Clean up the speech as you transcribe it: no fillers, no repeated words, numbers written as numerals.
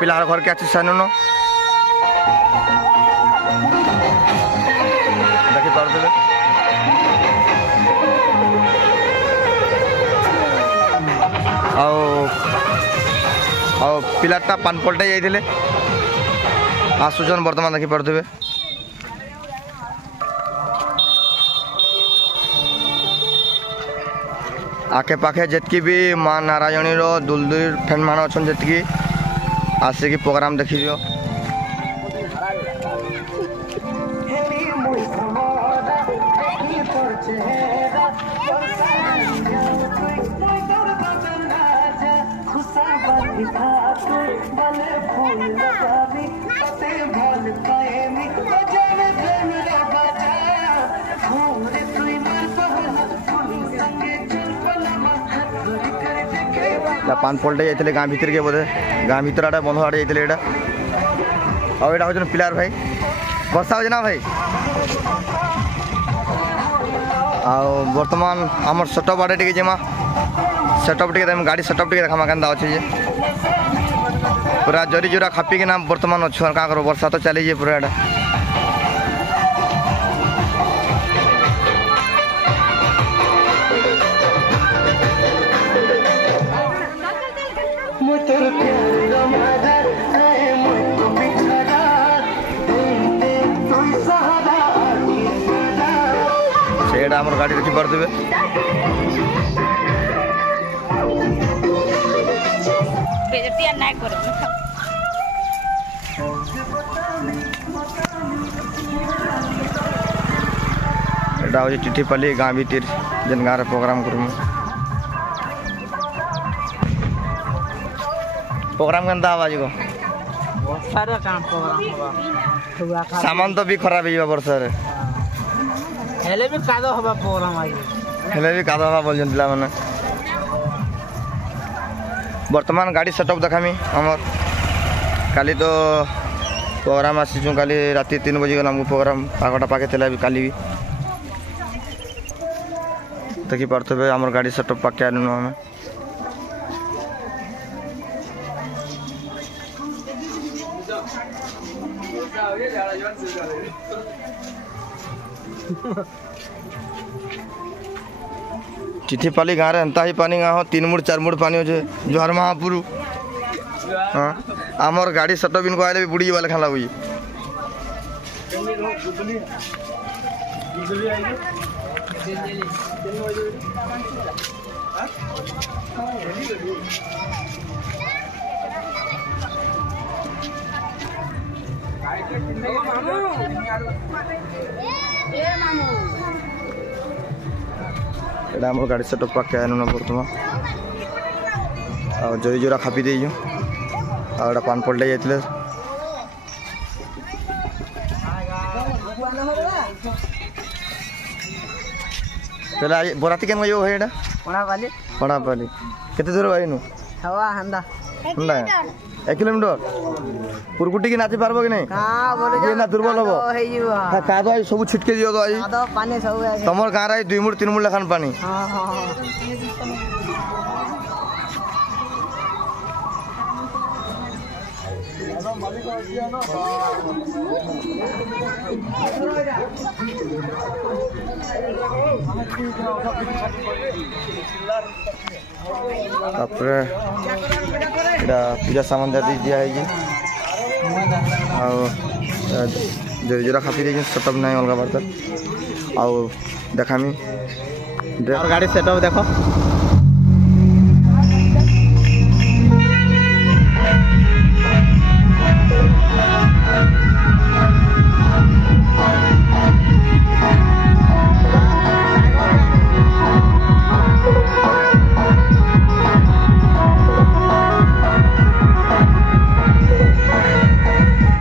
पिलार घर के अच्छी सानुन देखी पारे पिलाटा पान पलटा जाइए आसुचन बर्तमान देखी पारे आखे पाखे जितकी भी माँ नारायणी दुलदुल फैन मान अच्छा जी आसिक प्रोग्राम देखी दियो पान पलटे जाते गाँ भीतर के बोधे गाँ भीतर आड़े बंध आड़े जाते यहाँ आउ हूँ पिलार भाई वर्षा हो ना भाई बर्तमान आमर सेटअप आड़े टे जमा सेटअप टे गाड़ी सेटअप टे देखा क्या अच्छे जे पूरा जरी जुरा खापिकिना बर्तमान अच्छे क्या कर वर्षा तो चली पूरा एटा आमर गाड़ी देखी पारे एटा हूँ चिठीपाली गाँ भीतर जेन गाँव प्रोग्राम करूँ प्रोग्राम केनता हवा जी को सामान तो भी खराब हो वर्षा रे हेले भी कादो हवा प्रोग्राम आज हेले भी कादो हवा बोल पिला माने वर्तमान गाड़ी सेटअप देखामी हमर काली तो प्रोग्राम आसीचु काली राति 3 बजे गला हमको प्रोग्राम पागटा पाके थला भी काली भी देखि पारथबे हमर गाड़ी सेटअप पाके आनु हम चिठीपाली गाँव रे एंता ही पानी गाँव 3 मुड़ 4 मुड़ पानी अच्छे जुहार महापुर हाँ आमर गाड़ी सेटअप इनको आए भी बुड़ी वाले खाला हुई एटा हमर गाड़ी सेटअप पाके आनु न बर्तमान आ जरी जोरा खापी देइयो आ एटा पान पलटे जाइतले पहला बराती केन गयो है एटा पड़ा पाली केते दूर आइनु हवा हंदा हंदा 1 किलोमीटर पुरकुटी की नाची पारबो कि नहीं हां बोले जे ना दुर्बल होबो हां कादो आई सब छिटके दियो तो आई कादो पानी सब है तमर गाँ रे 2 मुड़ 3 मुड़ लखन पानी हां हां पूजा सामान दे दिया है जो जोरा खापी दे सेटअप नहीं अलग बार आउ देखामी गाड़ी सेटअप देख